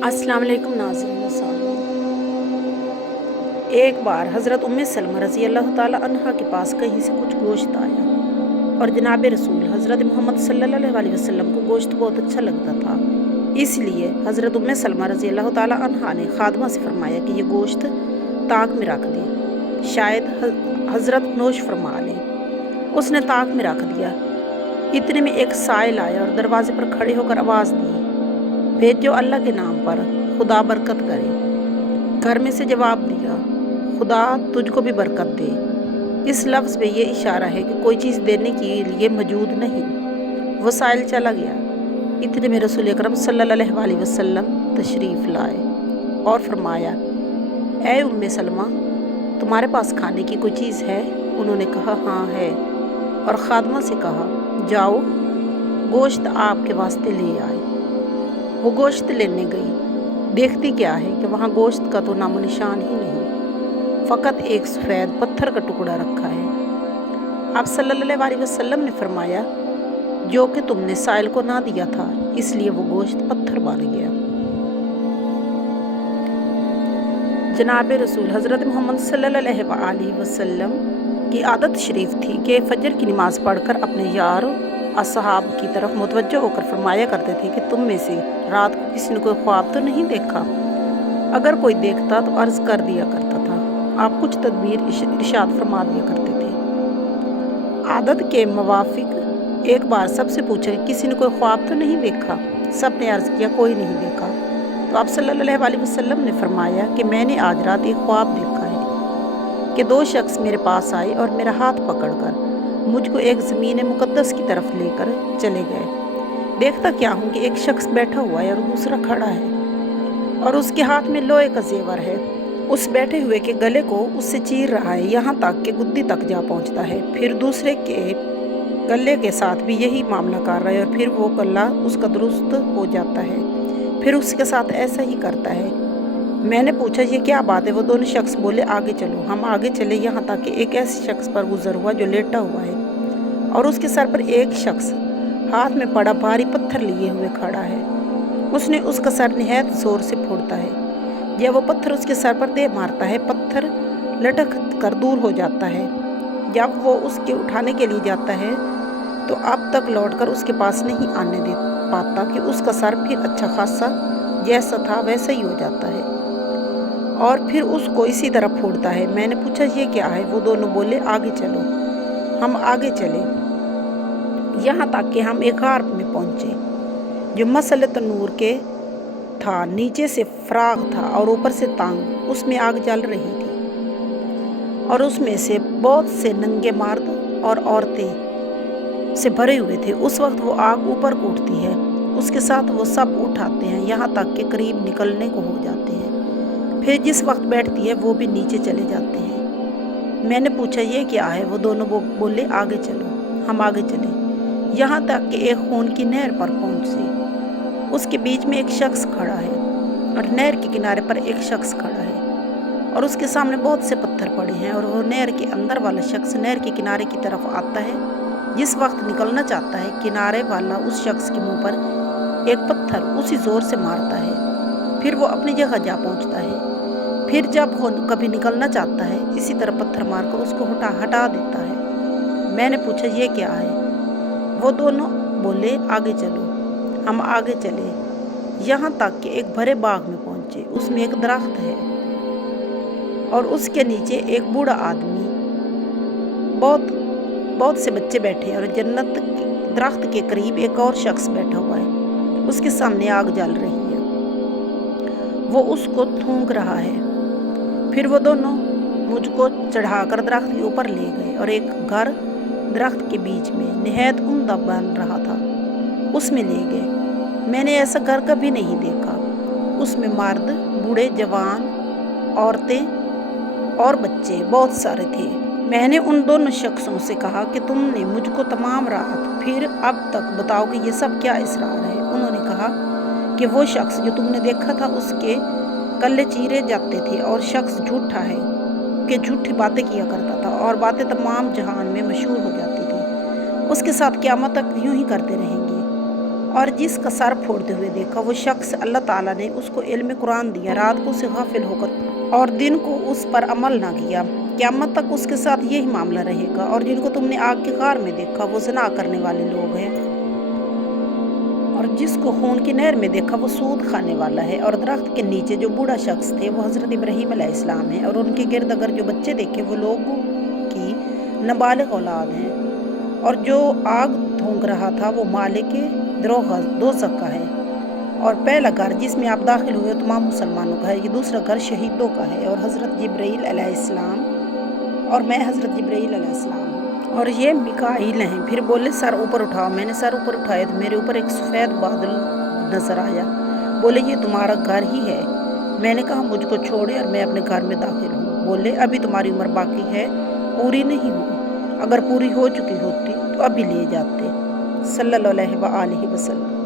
अस्सलाम वालेकुम नाज़रीन सामने। एक बार हज़रत उम्मे सलमा रज़ी अल्लाह ताला अन्हा के पास कहीं से कुछ गोश्त आया और जनाब रसूल हज़रत मोहम्मद सल्लल्लाहु अलैहि वसल्लम को गोश्त बहुत अच्छा लगता था। इसलिए हज़रत उम्मे सलमा रज़ी अल्लाह ताला अन्हा ने खादमा से फरमाया कि ये गोश्त ताक में रख दें, शायद हज़रत नोश फरमा लें। उसने ताक में रख दिया। इतने में एक साइल आया और दरवाजे पर खड़े होकर आवाज़ दी, भेजो अल्लाह के नाम पर, खुदा बरकत करे। घर में से जवाब दिया, खुदा तुझको भी बरकत दे। इस लफ्ज़ में ये इशारा है कि कोई चीज़ देने के लिए मौजूद नहीं। वो साइल चला गया। इतने में रसूल अकरम सल्लल्लाहु अलैहि वसल्लम तशरीफ़ लाए और फरमाया, ऐ उम्मे सलमा, तुम्हारे पास खाने की कोई चीज़ है? उन्होंने कहा, हाँ है। और खादमा से कहा, जाओ गोश्त आपके वास्ते ले आए। वो गोश्त लेने गई। देखती क्या है कि वहाँ गोश्त का तो नामो निशान ही नहीं, फ़कत एक सफ़ेद पत्थर का टुकड़ा रखा है। आप सल्लल्लाहु अलैहि वसल्लम ने फरमाया, जो कि तुमने साइल को ना दिया था, इसलिए वो गोश्त पत्थर बन गया। जनाब रसूल हज़रत मोहम्मद सल्लल्लाहु अलैहि वसल्लम की आदत शरीफ थी कि फजर की नमाज़ पढ़कर अपने यार असहाब की तरफ मुतवज्जो होकर फरमाया करते थे कि तुम में से रात को किसी ने कोई ख्वाब तो नहीं देखा? अगर कोई देखता तो अर्ज़ कर दिया करता था। आप कुछ तदबीर इरशाद फरमा दिया करते थे। आदत के मुवाफिक एक बार सबसे पूछा कि किसी ने कोई ख्वाब तो नहीं देखा? सब ने अर्ज़ किया, कोई नहीं देखा। तो आप सल्लल्लाहु अलैहि वसल्लम ने फरमाया कि मैंने आज रात एक ख्वाब देखा है कि दो शख्स मेरे पास आए और मेरा हाथ पकड़कर मुझको एक ज़मीन मुक़द्दस की तरफ लेकर चले गए। देखता क्या हूँ कि एक शख्स बैठा हुआ है और दूसरा खड़ा है और उसके हाथ में लोहे का जेवर है। उस बैठे हुए के गले को उससे चीर रहा है, यहाँ तक कि गुद्दी तक जा पहुँचता है। फिर दूसरे के गले के साथ भी यही मामला कर रहा है और फिर वो गला उसका दुरुस्त हो जाता है, फिर उसके साथ ऐसा ही करता है। मैंने पूछा, ये क्या बात है? वो दोनों शख्स बोले, आगे चलो। हम आगे चले, यहाँ तक कि एक ऐसे शख्स पर गुजर हुआ जो लेटा हुआ है और उसके सर पर एक शख्स हाथ में पड़ा भारी पत्थर लिए हुए खड़ा है। उसने उसका सर निहायत जोर से फोड़ता है। जब वो पत्थर उसके सर पर दे मारता है, पत्थर लटक कर दूर हो जाता है। जब वो उसके उठाने के लिए जाता है तो अब तक लौटकर उसके पास नहीं आने दे पाता कि उसका सर फिर अच्छा खासा जैसा था वैसा ही हो जाता है और फिर उसको इसी तरह फोड़ता है। मैंने पूछा, ये क्या है? वो दोनों बोले, आगे चलो। हम आगे चले, यहाँ तक कि हम एक गार में पहुँचे जो मसल तनूर के था, नीचे से फराग था और ऊपर से तांग। उसमें आग जल रही थी और उसमें से बहुत से नंगे मर्द और औरतें से भरे हुए थे। उस वक्त वो आग ऊपर उठती है, उसके साथ वो सब उठाते हैं, यहाँ तक कि करीब निकलने को हो जाते हैं। फिर जिस वक्त बैठती है वो भी नीचे चले जाते हैं। मैंने पूछा, ये क्या है? वो दोनों बोले, आगे चलो। हम आगे चले, यहाँ तक कि एक खून की नहर पर पहुँचे। उसके बीच में एक शख्स खड़ा है और नहर के किनारे पर एक शख्स खड़ा है और उसके सामने बहुत से पत्थर पड़े हैं और वो नहर के अंदर वाला शख्स नहर के किनारे की तरफ आता है। जिस वक्त निकलना चाहता है, किनारे वाला उस शख्स के मुंह पर एक पत्थर उसी ज़ोर से मारता है। फिर वो अपनी जगह जा पहुंचता है। फिर जब वो कभी निकलना चाहता है, इसी तरह पत्थर मारकर उसको हटा देता है। मैंने पूछा, ये क्या है? वो दोनों बोले, आगे चलो। हम आगे चले, यहाँ तक कि एक भरे बाग में पहुँचे। उसमें एक दरख्त है और उसके नीचे एक बूढ़ा आदमी, बहुत से बच्चे बैठे हैं और जन्नत दरख्त के करीब एक और शख्स बैठा हुआ है। उसके सामने आग जल रही है, वो उसको थूक रहा है। फिर वो दोनों मुझको चढ़ाकर दरख्त के ऊपर ले गए और एक घर दरख्त के बीच में निहायत उम्दा बन रहा था, उसमें ले गए। मैंने ऐसा घर कभी नहीं देखा। उसमें मर्द, बूढ़े, जवान, औरतें और बच्चे बहुत सारे थे। मैंने उन दोनों शख्सों से कहा कि तुमने मुझको तमाम रात फिर अब तक बताओ कि ये सब क्या इसरार है? उन्होंने कहा कि वो शख्स जो तुमने देखा था उसके गले चीरे जाते थे और शख्स झूठा है कि झूठी बातें किया करता था और बातें तमाम जहान में मशहूर हो जाती थी। उसके साथ क़यामत तक यूं ही करते रहेंगे اور جس کا سر پھوڑتے ہوئے دیکھا وہ شخص اللہ تعالیٰ نے اس کو علم قرآن دیا، رات کو اسے غافل ہو کر اور دن کو اس پر عمل نہ کیا، قیامت تک اس کے ساتھ یہی معاملہ رہے گا۔ اور جن کو تم نے آگ کی غار میں دیکھا وہ زنا کرنے والے لوگ ہیں، اور جس کو خون کی نہر میں دیکھا وہ سود کھانے والا ہے۔ اور درخت کے نیچے جو بوڑھا شخص تھے وہ حضرت ابراہیم علیہ السلام ہیں، اور ان کے گرد اگر جو بچے دیکھے وہ لوگوں کی نابالغ اولاد ہیں۔ اور جو آگ دھونک رہا تھا وہ مالک دوزخ کا ہے، اور پہلا گھر جس میں آپ داخل ہوئے تمام مسلمانوں کا ہے، یہ دوسرا گھر شہیدوں کا ہے، اور حضرت جبرائیل علیہ السلام اور میں حضرت جبرائیل علیہ السلام ہوں، اور یہ میکائیل ہیں۔ پھر بولے سر اوپر اٹھاؤ۔ میں نے سر اوپر اٹھایا تو میرے اوپر ایک سفید بادل نظر آیا۔ بولے یہ تمہارا گھر ہی ہے۔ میں نے کہا مجھ کو چھوڑے اور میں اپنے گھر میں داخل ہوں۔ بولے ابھی تمہاری عمر باقی ہے، پوری نہیں ہوئی، اگر پوری ہو چکی ہوتی تو ابھی لے جاتے۔ صلی اللہ علیہ وآلہ وسلم۔